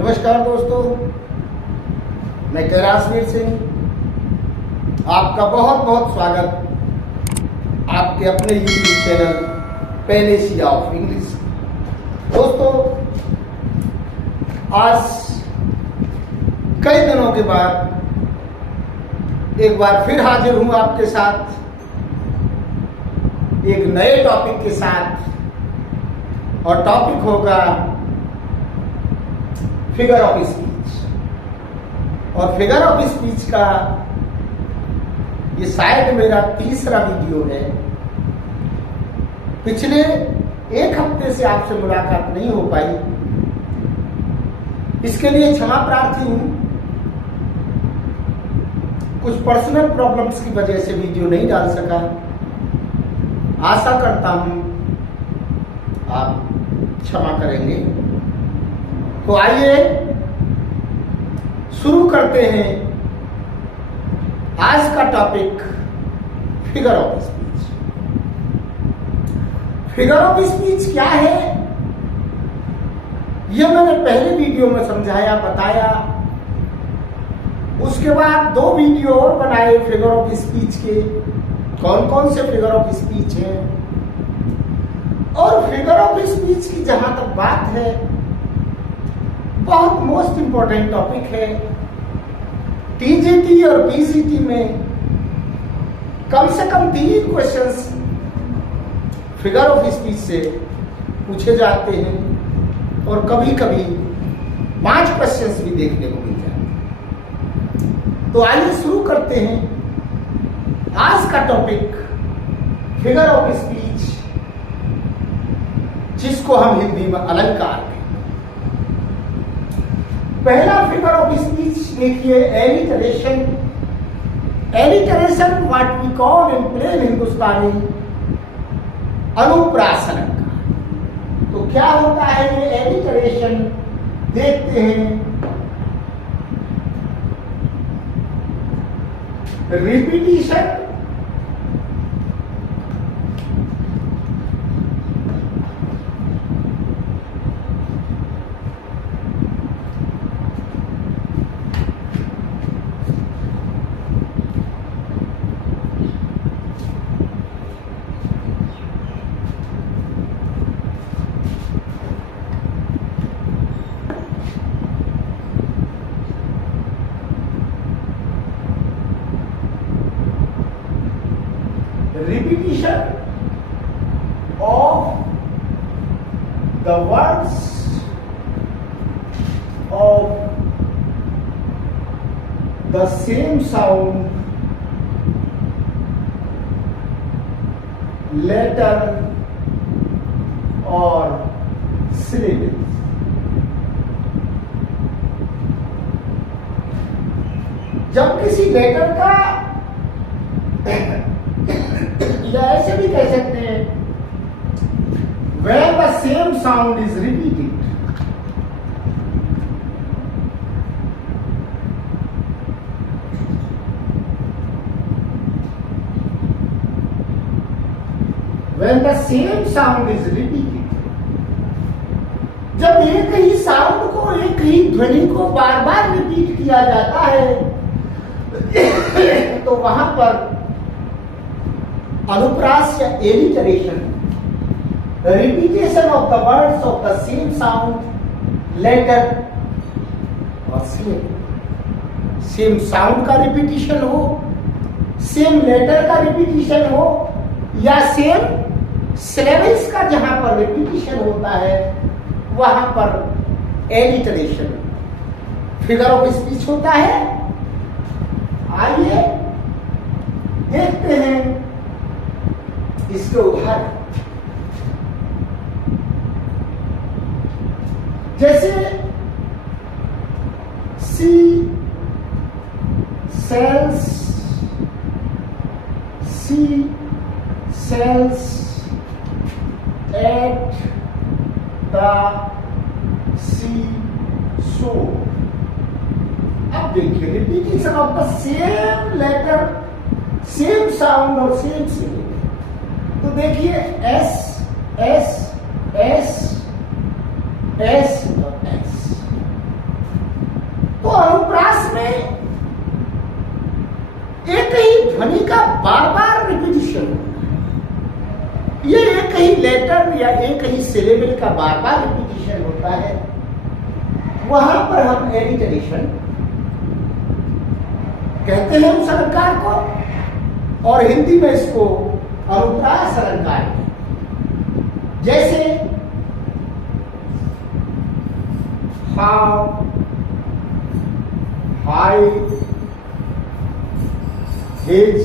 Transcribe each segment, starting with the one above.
नमस्कार दोस्तों, मैं कैलाशवीर सिंह, आपका बहुत बहुत स्वागत आपके अपने YouTube channel Panacea of English. दोस्तों, आज कई दिनों के बाद एक बार फिर हाजिर हूं आपके साथ एक नए टॉपिक के साथ, और टॉपिक होगा फिगर ऑफ स्पीच। और फिगर ऑफ स्पीच का ये शायद मेरा तीसरा वीडियो है। पिछले एक हफ्ते से आपसे मुलाकात नहीं हो पाई, इसके लिए क्षमा प्रार्थी हूं। कुछ पर्सनल प्रॉब्लम्स की वजह से वीडियो नहीं डाल सका। आशा करता हूं आप क्षमा करेंगे। तो आइए शुरू करते हैं आज का topic, figure of speech. Figure of speech क्या है, यह मैंने पहले वीडियो में समझाया, बताया। उसके बाद 2 वीडियो और बनाए फिगर ऑफ स्पीच के, कौन कौन से फिगर ऑफ स्पीच हैं। और फिगर ऑफ स्पीच की जहां तक बात है, बहुत मोस्ट इंपॉर्टेंट टॉपिक है। टीजीटी और पीसीटी में कम से कम 3 क्वेश्चंस फिगर ऑफ स्पीच से पूछे जाते हैं, और कभी कभी 5 क्वेश्चंस भी देखने को मिल जाते हैं। तो आइए शुरू करते हैं आज का टॉपिक, फिगर ऑफ स्पीच, जिसको हम हिंदी में अलंकार कहते हैं। पहला फिगर ऑफ स्पीच देखिए, alliteration. Alliteration what we call in plain Hindustani अनुप्रासन अलंकार। तो क्या होता है ये एलिटरेशन, देखते हैं। Repetition, repetition of the words of the same sound, letter or syllables। जब किसी लेटर का, या ऐसे भी कह सकते हैं, when the same sound is repeated, when the same sound is repeated, जब एक ही साउंड को, एक ही ध्वनि को बार बार रिपीट किया जाता है, तो वहां पर अनुप्रास या alliteration, repetition of the words of the same sound, letter और सिलेबल। सेम साउंड का रिपीटिशन हो, सेम लेटर का रिपीटिशन हो, या सेम सिलेबल्स का जहां पर रिपीटिशन होता है, वहां पर एलिटरेशन फिगर ऑफ स्पीच होता है। आइए देखते हैं इसके उदाहरण। जैसे she sells, she sells at the sea shore. अब देखिए, repetition of the same letter, same sound और सेम सिलेबल। तो देखिए एस एस एस एस और एस। ध्वनि का बार बार रिपीटिशन होता है, ये एक ही लेटर या एक ही सिलेबल का बार बार रिपीटिशन होता है, वहां पर हम एलिटरेशन कहते हैं उस अलंकार को, और हिंदी में इसको अनुप्रास अलंकार। जैसे how, high, his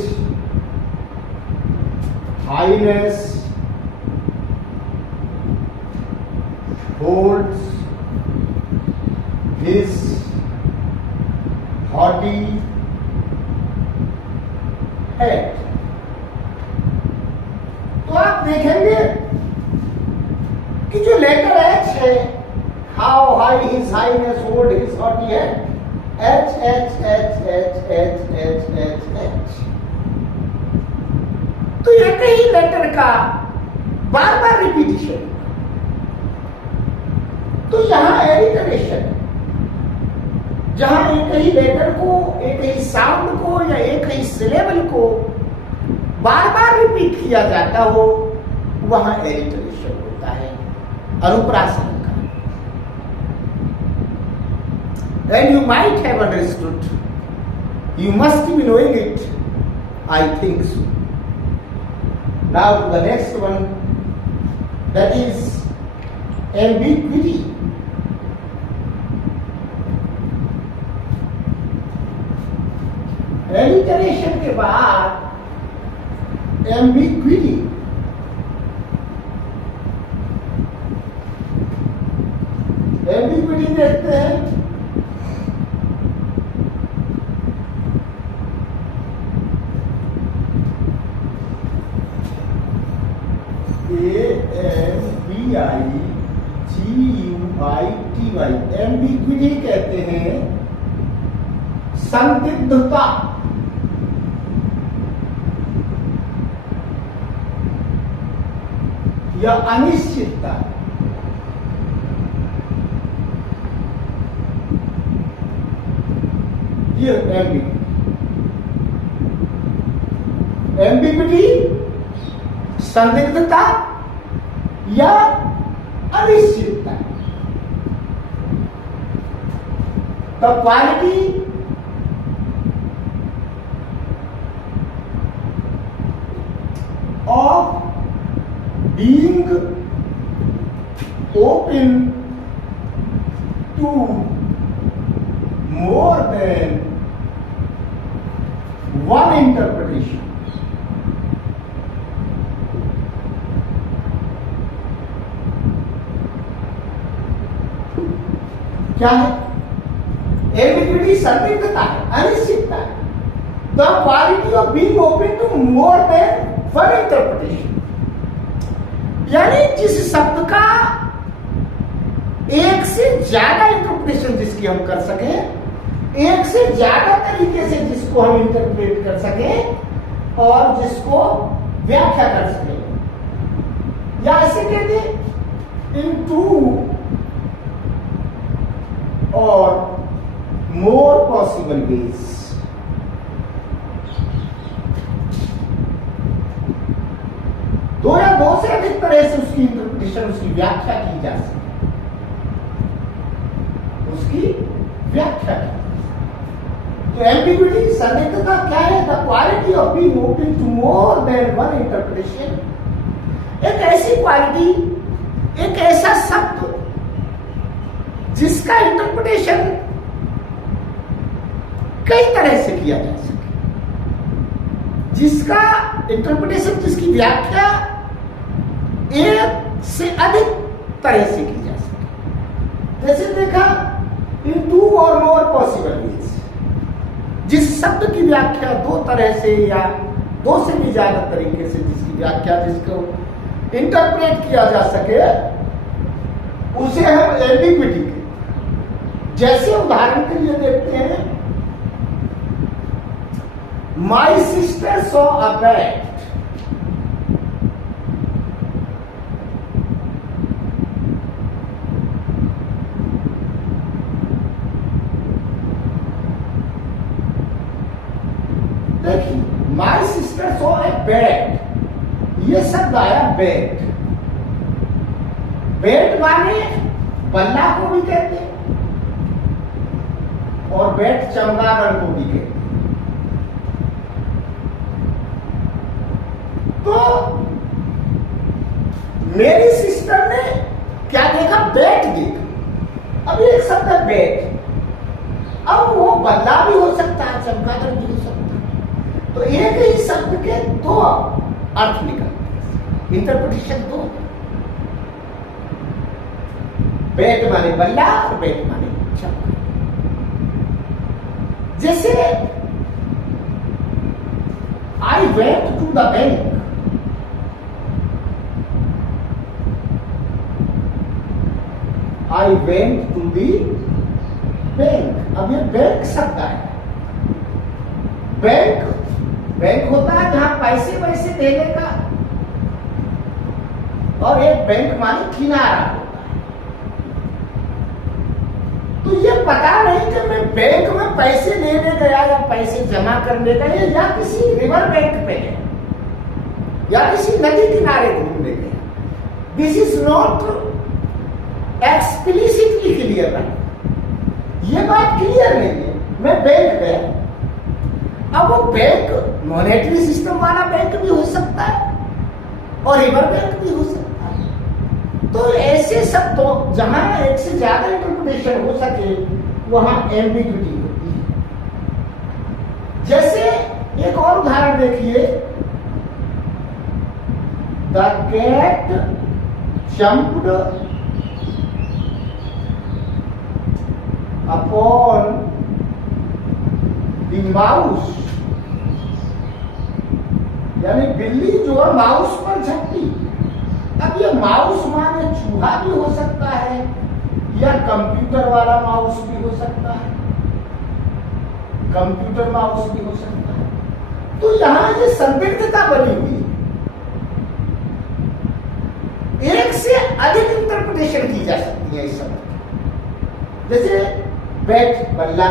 highness, holds his haughty head. तो आप देखेंगे कि जो लेटर एच है, how, high, his highness, hold his haughty head, H H H H H H H H, तो एक ही लेटर का बार बार रिपीटिशन। तो यहां एलिटरेशन, जहां एक ही लेटर को, एक ही साउंड को या एक ही सिलेबल को बार बार रिपीट किया जाता हो, वहां एलिटरेशन होता है, अनुप्रास अलंकार। And you might have understood, you must be knowing it, I think so. Now to the next one, that is ambiguity. Alliteration के बाद एम्बिग्विटी, एम्बिग्विटी देखते हैं। AMBIGUITY, एम्बिग्विटी कहते हैं संदिग्धता या अनिश्चितता। ये एम्बिग्विटी, संदिग्धता या अनिश्चितता। The quality of being open to more than one interpretation. क्या है? एम्बिग्विटी संदिग्धता है, अनिश्चितता है। The quality of being open to more than one interpretation, यानी जिस शब्द का एक से ज्यादा इंटरप्रिटेशन जिसकी हम कर सके, एक से ज्यादा तरीके से जिसको हम इंटरप्रेट कर सके और जिसको व्याख्या कर सके, या ऐसे कहते इन टू और मोर पॉसिबल वेज। दो या दो से अधिक तरह से उसकी इंटरप्रिटेशन, उसकी व्याख्या की जा सके, उसकी व्याख्या की। तो एम्बिग्विटी, संदिग्धता क्या है? The quality of being open to more than one interpretation, एक ऐसी क्वालिटी, एक ऐसा शब्द जिसका इंटरप्रिटेशन कई तरह से किया जा सके, जिसका इंटरप्रिटेशन, जिसकी व्याख्या एक से अधिक तरह से की जा सके। जैसे देखा इन टू और मोर पॉसिबल वेज, जिस शब्द की व्याख्या दो तरह से या दो से भी ज्यादा तरीके से जिसकी व्याख्या, जिसको इंटरप्रेट किया जा सके, उसे हम एम्बिग्विटी कहते हैं। जैसे उदाहरण के लिए देखते हैं, my sister saw a bat, देखिए माई बैट, ये शब्द आया बैट। बैट माने बल्ला को भी कहते हैं और बैट चमगादड़ को भी कहते हैं। तो मेरी सिस्टर ने क्या देखा? बैट देखा। अब एक शब्द है बैट, अब वो बल्ला भी हो सकता है, चमगादड़ भी हो सकता है। तो एक ही शब्द के दो अर्थ निकलते, इंटरप्रिटेशन दो। बैट माने बल्ला और बैट माने चमगादड़। जैसे I went to the bank, I went to the bank. अब ये बैंक शब्द है। बैंक, बैंक होता है जहां पैसे वैसे देने का, और एक बैंक माने किनारा होता है। तो ये पता नहीं कि मैं बैंक में पैसे लेने गया या पैसे जमा करने गया या किसी रिवर बैंक पे गया या किसी नदी किनारे घूमने गया। This is not explicitly clear है, ये बात क्लियर नहीं है। मैं बैंक गया, अब वो बैंक मॉनेटरी सिस्टम वाला बैंक भी हो सकता है और रिवर बैंक भी हो सकता है। तो ऐसे शब्दों जहां एक से ज्यादा इंटरप्रिटेशन हो सके वहां एम्बिग्यूटी होती है। जैसे एक और उदाहरण देखिए, the cat jumped upon the mouse, यानी बिल्ली जो है माउस पर झपटी। अब ये माउस माने चूहा भी हो सकता है या कंप्यूटर वाला माउस भी हो सकता है, कंप्यूटर माउस भी हो सकता है। तो यहां ये संदिग्धता बनी हुई है, एक से अधिक इंटरप्रिटेशन की जा सकती है इस शब्द। जैसे बैट बल्ला,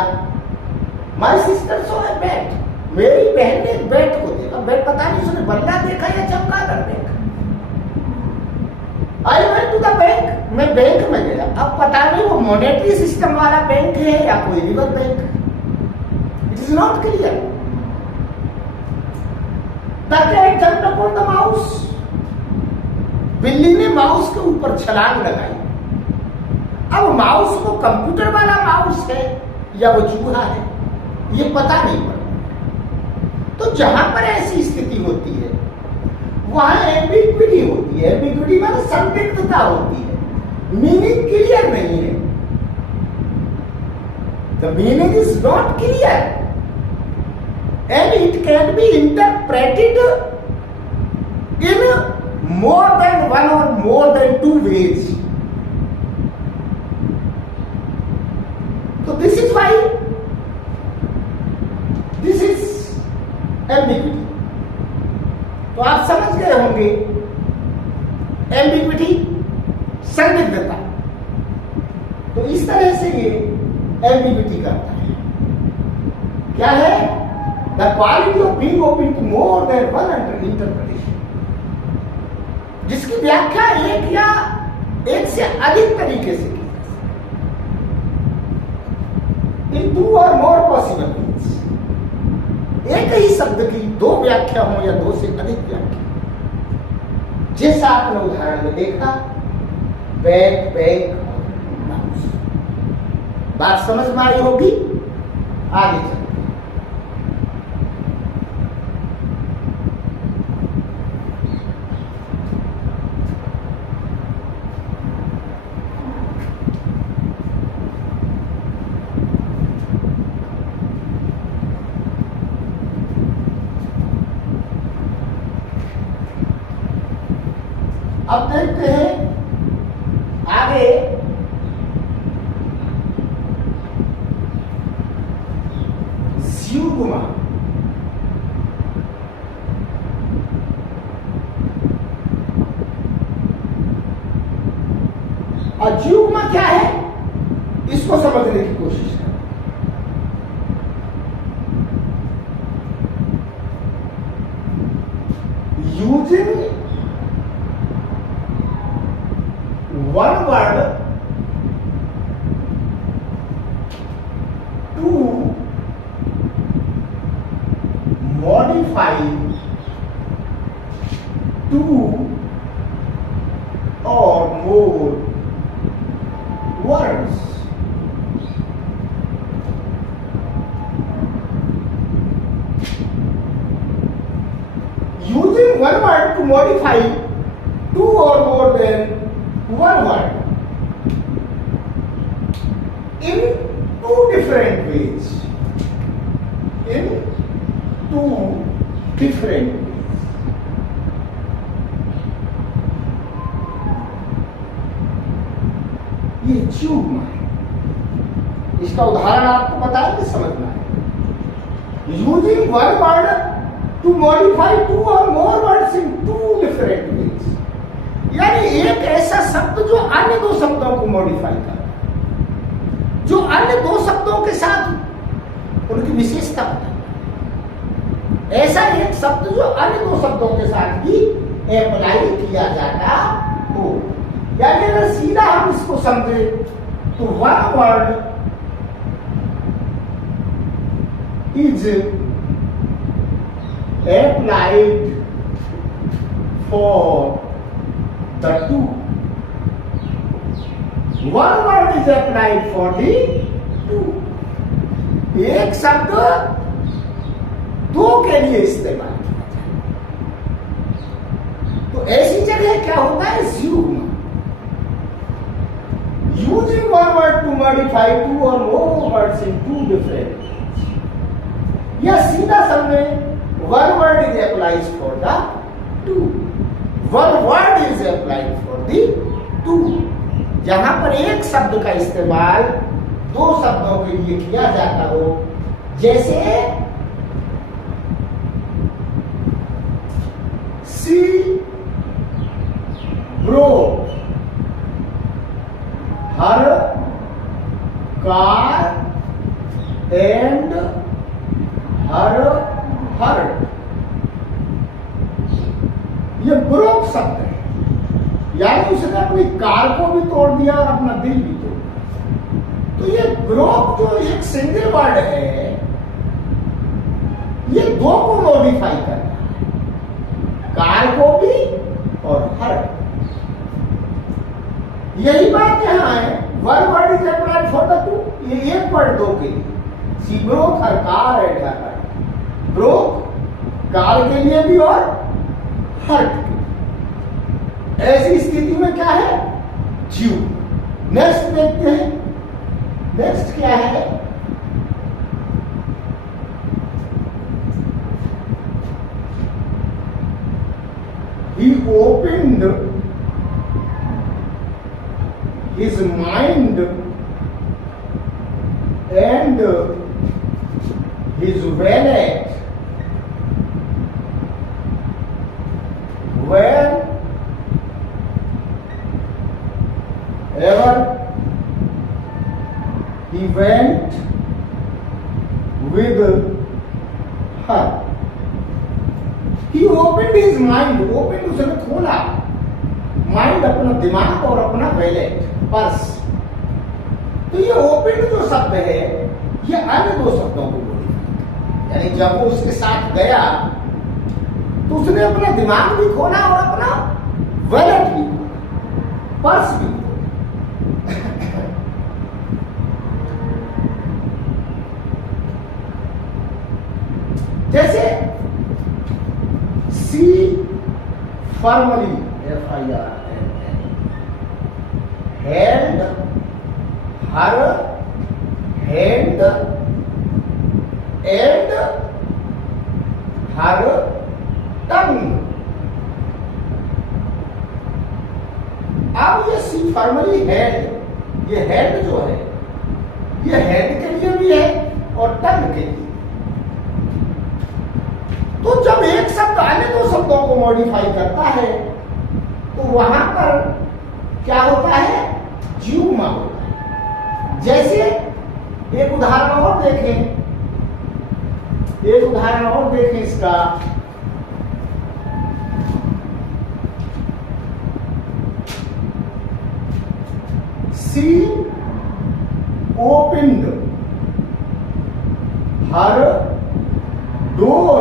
माई सिस्टर सो है बैट, मेरी बहन ने बैट को देखा। बैट पता नहीं उसने बल्ला देखा या चमगादड़ देखा। I went to the bank, मैं बैंक में गया। अब पता नहीं वो मॉनेटरी सिस्टम वाला बैंक है या कोई river bank, it is not clear. The cat jumped upon the mouse, बिल्ली ने माउस के ऊपर छलांग लगाई। अब माउस वो कंप्यूटर वाला माउस है या वो चूहा है, ये पता नहीं पड़ता। तो जहां पर ऐसी स्थिति होती है वहां एम्बिग्विटी होती है। एम्बिग्विटी मतलब संदिग्धता होती है, मीनिंग क्लियर नहीं है। The meaning is not clear and it can be interpreted in more than one और मोर देन टू वेज। तो this is why this is ambiguity. तो आप समझ गए होंगे एम्बिग्विटी, संदिग्धता। तो इस तरह से ये एम्बिग्विटी करता है। क्या है? The quality of being open to more than one interpretation, जिसकी व्याख्या एक या एक से अधिक तरीके से इन टू और मोर पॉसिबल मीन्स। एक ही शब्द की दो व्याख्या हो या दो से अधिक व्याख्या, जैसा आपने उदाहरण में देखा बैट, बैग और माउस। बात समझ में आई होगी। आगे चलते अब देखते हैं आगे ज्यूगमा। और ज्यूगमा क्या है इसको समझने की कोशिश करें। using one word to modify two or more words. Using one word to modify two or more than one word in two different ways. In two different ways. ये चूमा है। इसका उदाहरण आपको बताएंगे, समझना है। Using one word to modify two और more words in two different ways, यानी एक ऐसा शब्द जो अन्य दो शब्दों को मॉडिफाई कर, जो अन्य दो शब्दों के साथ उनकी विशेषता बताता है। ऐसा एक शब्द जो अन्य दो शब्दों के साथ भी अप्लाई किया जाता हो। यानी अगर सीधा हम इसको समझे तो one word is applied for the two. One word is applied for the two. एक शब्द दो के लिए इस्तेमाल किया जाता है। तो ऐसी जगह क्या होता है, ज़्यूम। Using one word to modify two or more words in two different ways. या सीधा समझे one word is applied for the two. One word is applied for the two. जहां पर एक शब्द का इस्तेमाल दो शब्दों के लिए किया जाता हो, जैसे she broke, her car and her heart. ये ब्रोक शब्द है, यानी उसने अपनी कार को भी तोड़ दिया और अपना दिल भी तोड़ दिया। तो ये ब्रोक जो एक सिंगल वर्ड है, ये दो को मॉडिफाई कर रहा है, कार को भी और हर्ट। यही बात यहां है, one word is applied for the two. ये एक वर्ड दो के लिए, she broke her car and her heart. Broke car के लिए भी और हर्ट के लिए। ऐसी स्थिति में क्या है, ज्यू। नेक्स्ट देखते हैं, नेक्स्ट क्या है, he opened his mind and his wallet wherever he went with her. He opened his mind. Opened उसने खोला, माइंड अपना दिमाग और अपना वैलेट, पर्स। तो ये ओपन जो शब्द है, ये अन्य दो शब्दों को बोली, यानी जब वो उसके साथ गया तो उसने अपना दिमाग भी खोला और अपना वैलेट भी खोला, पर्स भी खोला। जैसे she formally hand, her hand and her tongue. अब ये सी फॉर्मली हैंड, ये हैंड जो है, ये हैंड के लिए भी है और टंग के लिए। तो जब एक शब्द अन्य दो शब्दों को मॉडिफाई करता है तो वहां पर क्या होता है, ज्यूमा होता है। जैसे एक उदाहरण और देखें, एक उदाहरण और देखें इसका। She opened her door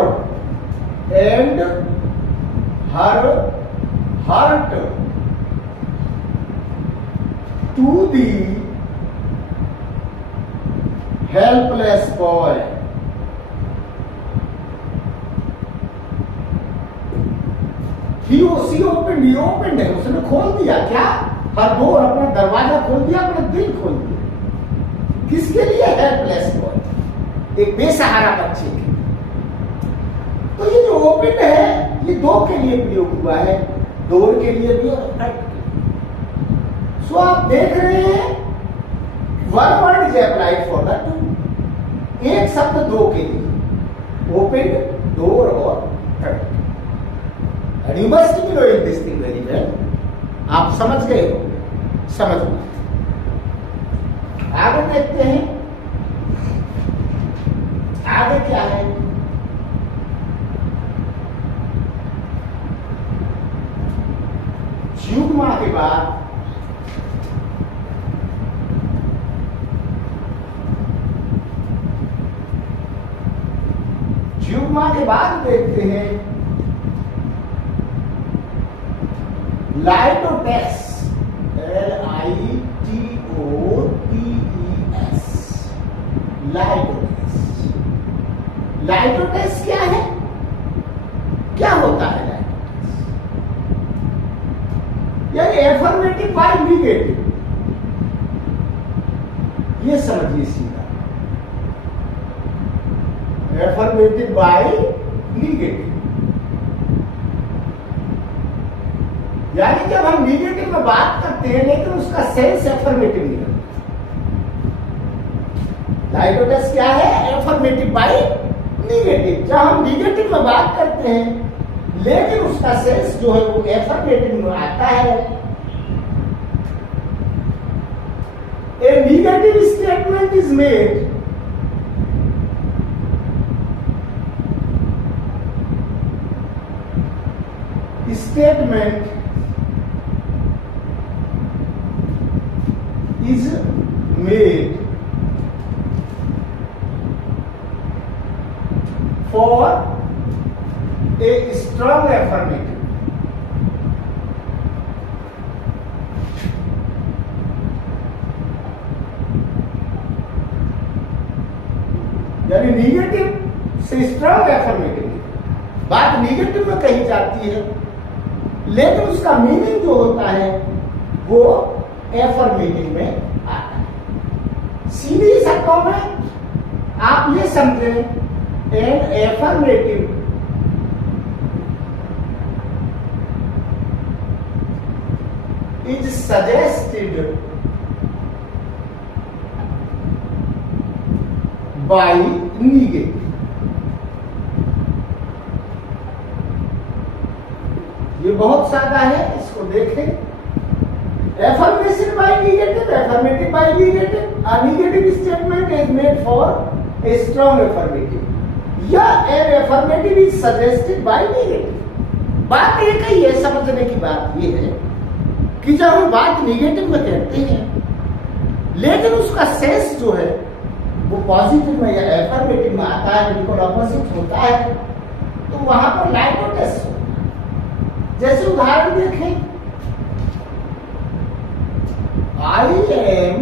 and her heart to the helpless boy. She open है, उसने खोल दिया क्या? हर डोर, अपना दरवाजा खोल दिया, अपना दिल खोल दिया। किसके लिए? हेल्पलेस बॉय, एक बेसहारा बच्चे के। तो ये जो ओपन है ये दो के लिए प्रयोग हुआ है, डोर के लिए भी और हार्ट के लिए। सो आप देख रहे हैं one word is applied for the to, एक शब्द दो के लिए, ओपन, डोर और heart. And you must be knowing this thing very well. आप समझ गए हो? समझ गए। आगे देखते हैं, आगे क्या है? युग्मा के बाद देखते हैं लाइटोटेस, LITOTES, लाइटोटेस। लाइटोटेस क्या है? क्या होता है लाइटोटेस? यानी एफर्मेटिव बाय निगेटिव, ये समझिए सीधा। एफर्मेटिव बाय निगेटिव, यानी जब हम निगेटिव में बात करते हैं लेकिन उसका सेंस एफर्मेटिव निकलता है। लाइटोटेस क्या है? Affirmative bye negative. जब हम निगेटिव में बात करते हैं लेकिन उसका सेंस जो है वो एफर्मेटिव में आता है। A negative statement is made is made for a strong affirmative. यानी निगेटिव से स्ट्रॉन्ग एफर्मेटिव, बात निगेटिव में कही जाती है लेकिन उसका मीनिंग जो होता है वो एफर्मेटिव में आता है। सीधी शब्दों में आप ये समझें, an affirmative is suggested by negative. ये बहुत सादा है, इसको देखें। Affirmation by negative, affirmative by negative. A negative statement is made for a strong affirmative. या an affirmative is suggested by negative. बात एक ही है, समझने की बात ये है कि जब हम बात निगेटिव में कहते हैं लेकिन उसका सेंस जो है वो पॉजिटिव में या एफर्मेटिव में आता है, बिल्कुल ऑपोजिट होता है, तो वहां पर लाइटोटेस होता है। जैसे उदाहरण देखें, I am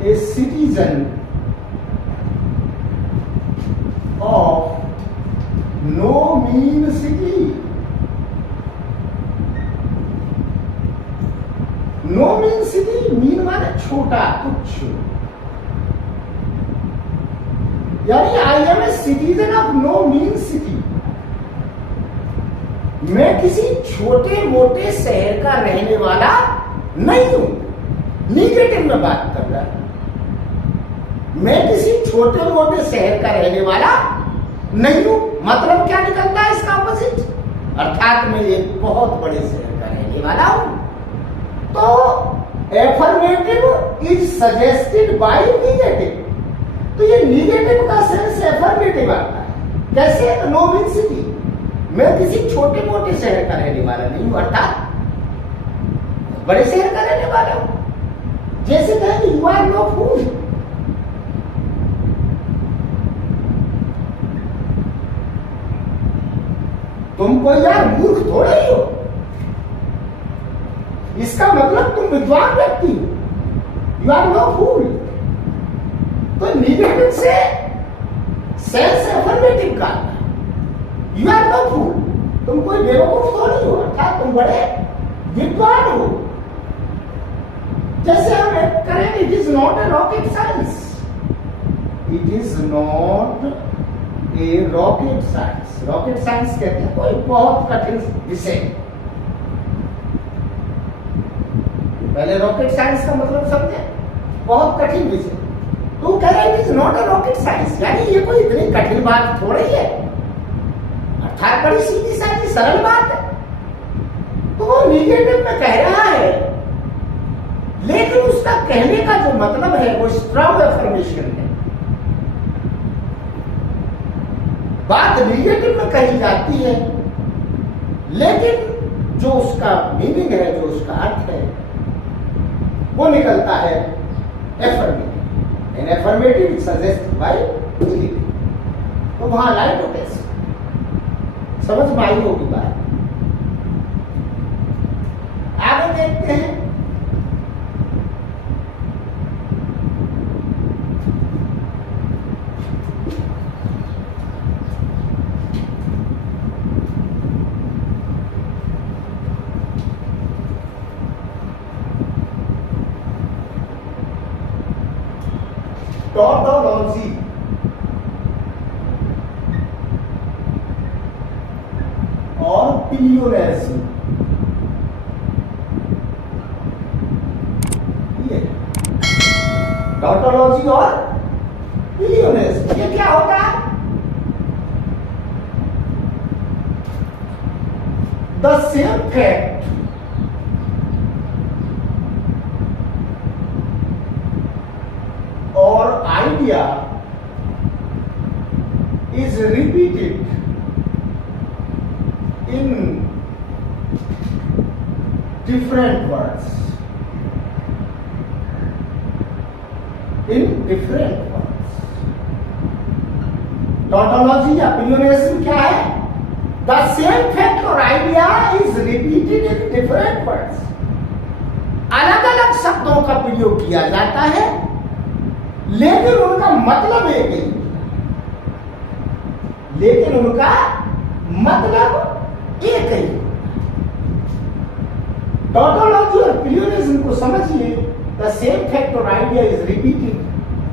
a citizen of no mean city. No mean city, mean माने छोटा, तुच्छ। यानी I am a citizen of no mean city. मैं किसी छोटे मोटे शहर का रहने वाला नहीं हूं। निगेटिव में बात कर रहा है, मैं किसी छोटे मोटे शहर का रहने वाला नहीं हूं। मतलब क्या निकलता है इसका ऑपोजिट? अर्थात मैं एक बहुत बड़े शहर का रहने वाला हूं। तो affirmative is suggested by negative. तो ये निगेटिव का सेंस एफर्मेटिव आता है। कैसे? नो मीन सिटी, मैं किसी छोटे मोटे शहर का रहने वाला नहीं हूं। अर्थात बड़े शहर का रहने वाला हूं। जैसे कहेंगे यू आर नो फूल, तुम कोई यार मूर्ख थोड़े ही हो, इसका मतलब तुम विद्वान व्यक्ति हो, यू आर नो फूल। तो निगेटिव से सेंस एफर्मेटिव का यू आर नो फूल, तुम कोई बेवकूफ थोड़ी हो, अर्थात तुम बड़े विद्वान हो। जैसे हम करें it is not a rocket science, it is not a rocket science. Rocket science कहते हैं कोई बहुत कठिन विषय। पहले रॉकेट साइंस का मतलब समझे, बहुत कठिन विषय। तो कह रहा है it is not a rocket science, यानी ये कोई इतनी कठिन बात थोड़ी है, अर्थात बड़ी सीधी सादी सरल बात है। तो वो निगेटिव में कह रहा है, लेकिन उसका कहने का जो मतलब है वो स्ट्रॉन्ग एफर्मेशन है। बात निगेटिव में कही जाती है, लेकिन जो उसका मीनिंग है, जो उसका अर्थ है, वो निकलता है affirmative. An affirmative suggest by believe. तो वहां लाइट होते समझ में आई होगी बात। आगे देखते हैं, टॉटोलॉजी और पिलियोनेसी। ये टॉटोलॉजी और पिलियोनेसी ये क्या होता है? The same fact or idea is repeated in different words, tautology या पिलियोनेसिज्म क्या है? द सेम फैक्ट और idea is repeated in different words, अलग अलग शब्दों का प्रयोग किया जाता है, लेकिन उनका मतलब एक ही, टॉटोलॉजी और पिलियोनिज्म को समझिए, द सेम फैक्ट और idea is repeated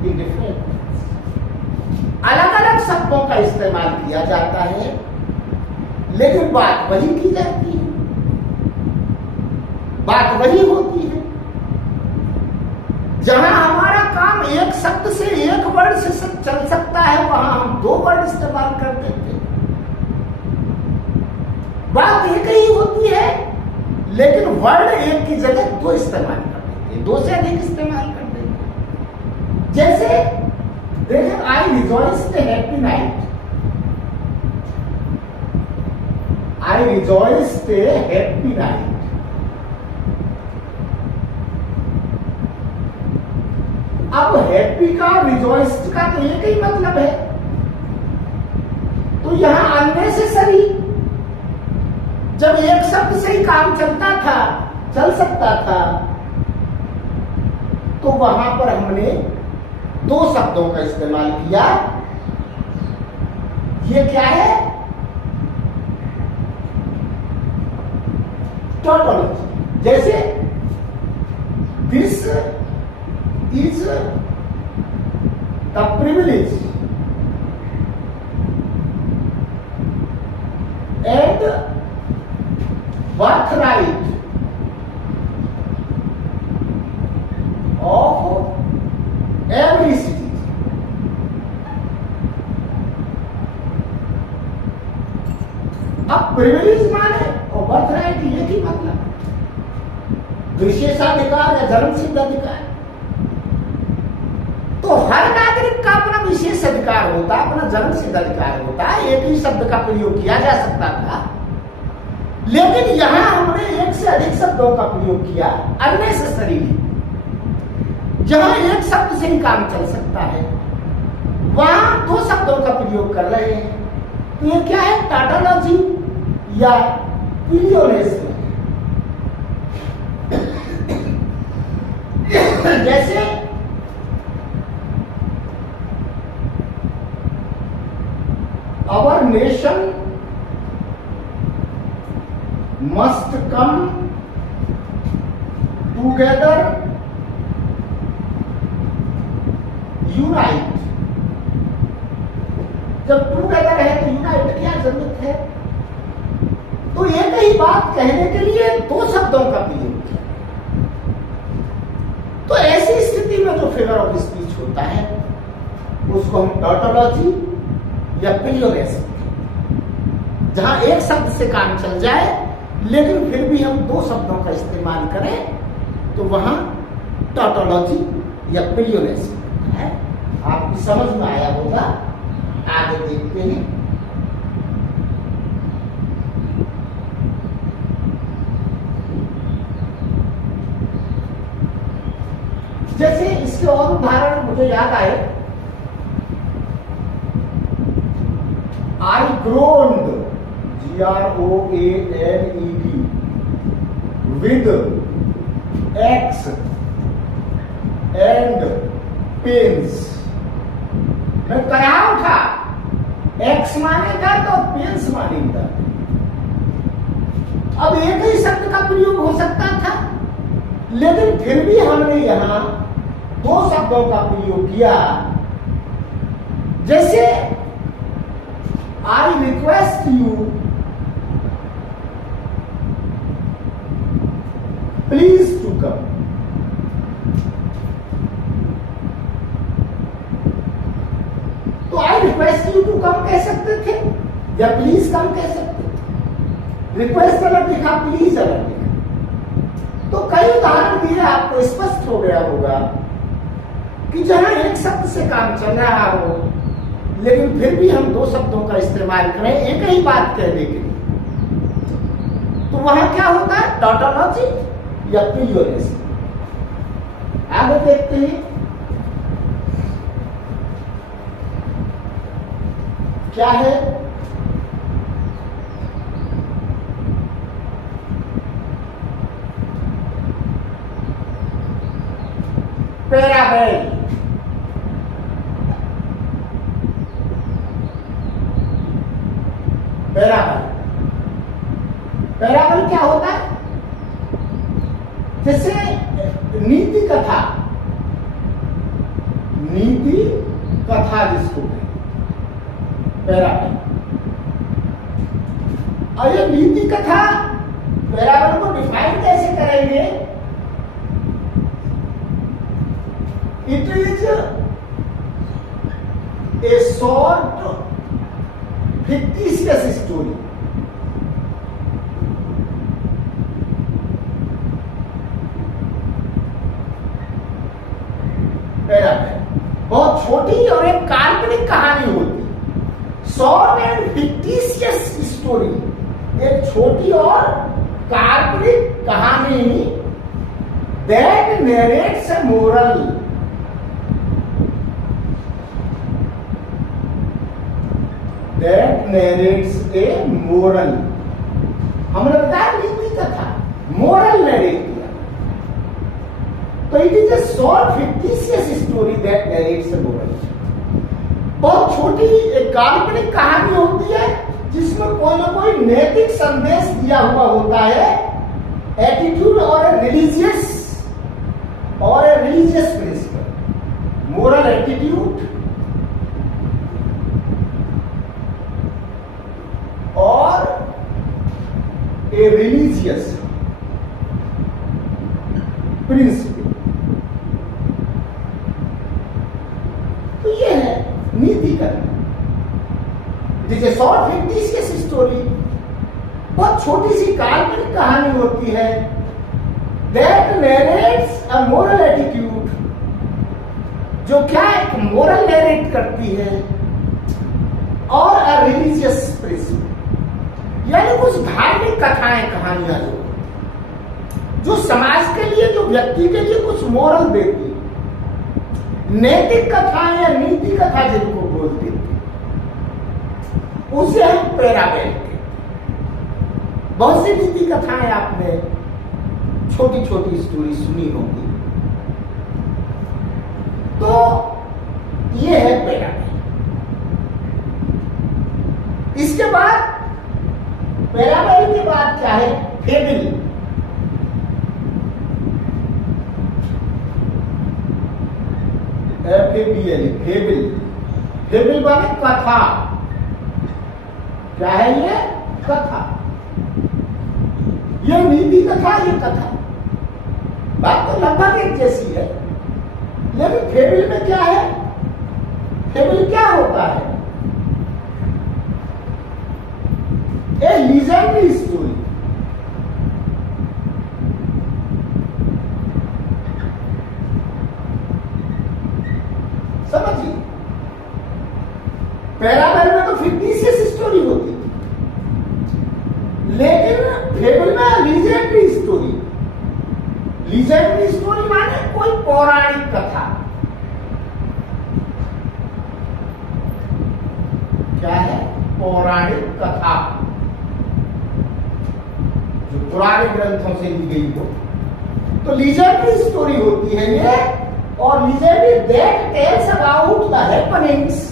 in different words, अलग अलग शब्दों का इस्तेमाल किया जाता है, लेकिन बात वही की जाती है, बात वही होती है। जहां हमारा काम एक शब्द से, एक वर्ड से चल सकता है, वहां हम दो वर्ड इस्तेमाल कर देते हैं। बात एक ही होती है, लेकिन वर्ड एक की जगह दो इस्तेमाल कर देते हैं, दो से अधिक इस्तेमाल कर देते हैं। जैसे देखें, I rejoice the happy night, I rejoice the happy night. अब हैप्पी का, रिजॉइस का तो एक ही मतलब है, तो यहां अननेसेसरी, जब एक शब्द से ही काम चलता था, चल सकता था, तो वहां पर हमने दो शब्दों का इस्तेमाल किया। ये क्या है? टॉटोलॉजी। जैसे this is the privilege and birthright of every citizen। अब प्रिविलेज माने और बर्थराइट ये की मतलब विशेषाधिकार या जन्मसिद्ध अधिकार। तो हर नागरिक का अपना विशेष अधिकार होता, अपना जन्मसिद्ध अधिकार होता है। एक ही शब्द का प्रयोग किया जा सकता था, लेकिन यहां हमने एक से अधिक शब्दों का प्रयोग किया अननेसेसरीली। जहां एक शब्द से ही काम चल सकता है वहां दो शब्दों का प्रयोग कर रहे हैं। तो ये क्या है, टाटोलॉजी या पिलियोनेसिस। जैसे our nation must come together, unite। जब टूगेदर है तो यूनाइट क्या जरूरत है? तो एक ही बात कहने के लिए दो शब्दों का प्रयोग किया। तो ऐसी स्थिति में जो फिगर ऑफ स्पीच होता है उसको हम टॉटोलॉजी या पिलियोनेसिस, जहां एक शब्द से काम चल जाए लेकिन फिर भी हम दो शब्दों का इस्तेमाल करें तो वहां टॉटोलॉजी या पिलियोनेसिस है। आपकी समझ में आया होगा। आगे देखते हैं। जैसे इसके और उदाहरण मुझे याद आए। I groaned, GROANED, with aches and pains। मैं करा उठा, एक्स माने दर्द और पेन्स माने दर्द। अब एक ही शब्द का प्रयोग हो सकता था लेकिन फिर भी हमने यहां दो शब्दों का प्रयोग किया। जैसे I request you, please to come। तो I request you to come कह सकते थे या प्लीज कम कह सकते थे। रिक्वेस्ट अलग लिखा, प्लीज अलग लिखा। तो कई उदाहरण दिए, आपको स्पष्ट हो गया होगा कि जहां एक शब्द से काम चल रहा हो लेकिन फिर भी हम दो शब्दों का इस्तेमाल करें एक ही बात कहने के लिए, तो वहां क्या होता है, टॉटोलॉजी या पिलियोनेसिस। आगे देखते हैं क्या है। पैराबेल। पैराबल क्या होता है? जैसे नीति कथा, नीति कथा जिसको पैराबल। और ये नीति कथा पैराबल को डिफाइन कैसे करेंगे? It is a short fictitious story. बहुत छोटी और एक काल्पनिक कहानी होती। शॉर्ट एंड फिक्टिशियस स्टोरी, एक छोटी और काल्पनिक कहानी that narrates A moral. That narrates a moral। हमने बताया नीति कथा, मोरल नरेट किया। तो it is a short fictitious story that narrates A moral. बहुत छोटी एक काल्पनिक कहानी होती है जिसमें कोई ना कोई नैतिक संदेश दिया हुआ होता है, एटीट्यूड और रिलीजियस प्रिंसिपल, मोरल एटीट्यूड और ए रिलीजियस प्रिंसिपल। तो ये है नीति कथा। It is a short fictitious story, बहुत छोटी सी काल्पनिक कहानी होती है that narrates a moral attitude, जो क्या एक मोरल नरेट करती है, और अ रिलीजियस प्रिंसिपल यानी कुछ धार्मिक कथाएं कहानियां जो समाज के लिए, जो व्यक्ति के लिए कुछ मोरल देती, नैतिक कथाएं या नीति कथा जिनको बोलते थे, उसे हम पैराबल कहते। बहुत सी नीति कथाएं आपने छोटी छोटी स्टोरी सुनी होगी, तो ये है पैराबल। इसके बाद पैराबल के बाद क्या है? फेबिल। FABL, फेबिल। फेबिल माने कथा। क्या है ये? कथा। ये नीति कथा, ये कथा, बात तो लगभग एक जैसी है, लेकिन फेबिल में क्या है? फेबिल क्या होता है? ए लीजेंडरी स्टोरी। समझिए, पैराबल में तो फिक्टिशियस स्टोरी होती थी, लेकिन फेबल में लीजेंडरी स्टोरी। लीजेंडरी स्टोरी माने कोई पौराणिक कथा। क्या है? पौराणिक कथा, जो पुराने ग्रंथों से ली गई हो, तो लीजेंडरी स्टोरी होती है ये। और legendary that tells about the happenings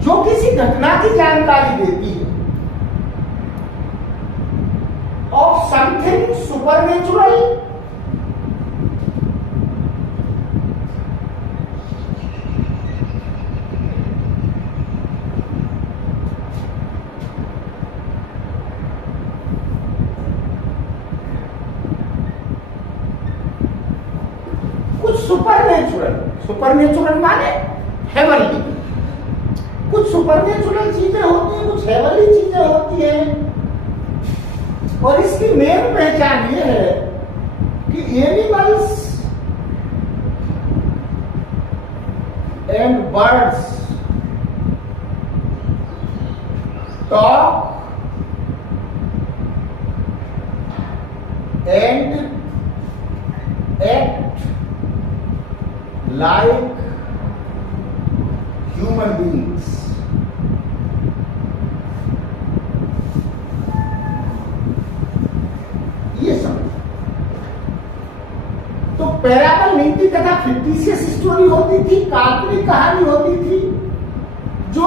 जो किसी घटना की जानकारी देती है, ऑफ समथिंग सुपरनेचुरल सुपरनेचुरल माने हेवनली। कुछ सुपरनेचुरल चीजें होती हैं, कुछ हेवनली चीजें होती हैं। और इसकी मेन पहचान ये है कि animals and birds talk and act like human beings। ये समझ। तो पैराबल नीति कथा फिक्टिशियस स्टोरी होती थी, काल्पनिक कहानी होती थी, जो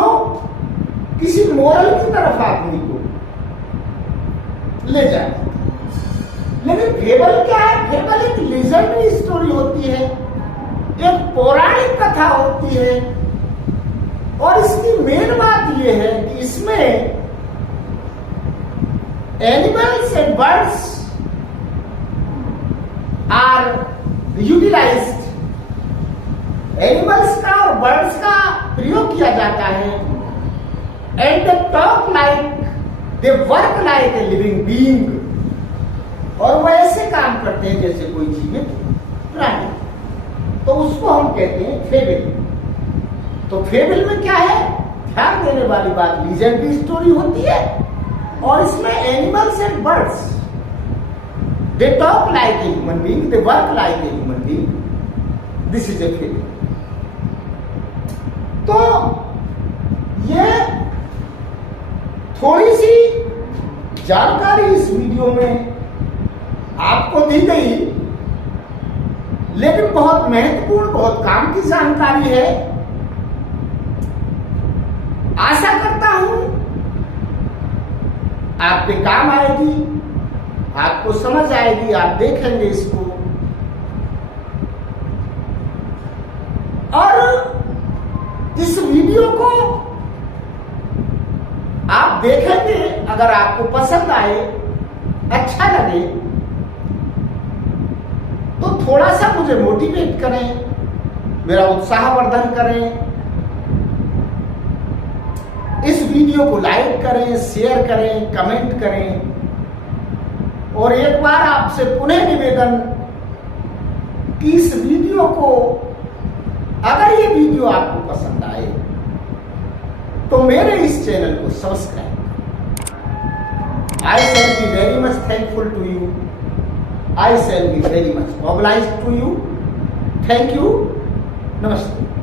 किसी मोरल की तरफ आदमी को ले जाती थी। लेकिन फेबल क्या है? फेबल एक लेजेंडरी स्टोरी होती है, एक पौराणिक कथा होती है। और इसकी मेन बात यह है कि इसमें animals and birds are utilized. Animals का और बर्ड्स का प्रयोग किया जाता है। And they talk like, they work like a living being. और वो ऐसे काम करते हैं जैसे कोई जीवित प्राणी। तो उसको हम कहते हैं फेबल। तो फेबल में क्या है? ध्यान देने वाली बात, लीजेंडरी स्टोरी होती है और इसमें animals and birds they talk like a human being, they work like a human being. This is a fable. तो ये थोड़ी सी जानकारी इस वीडियो में आपको दी गई, लेकिन बहुत महत्वपूर्ण, बहुत काम की जानकारी है। आशा करता हूं आपके काम आएगी, आपको समझ आएगी, आप देखेंगे इसको। और इस वीडियो को आप देखेंगे, अगर आपको पसंद आए, अच्छा लगे, तो थोड़ा सा मुझे मोटिवेट करें, मेरा उत्साहवर्धन करें। इस वीडियो को लाइक करें, शेयर करें, कमेंट करें। और एक बार आपसे पुनः निवेदन कि इस वीडियो को, अगर ये वीडियो आपको पसंद आए तो मेरे इस चैनल को सब्सक्राइब करें। I shall be very much thankful to you. I shall be very much obliged to you. Thank you. Namaste.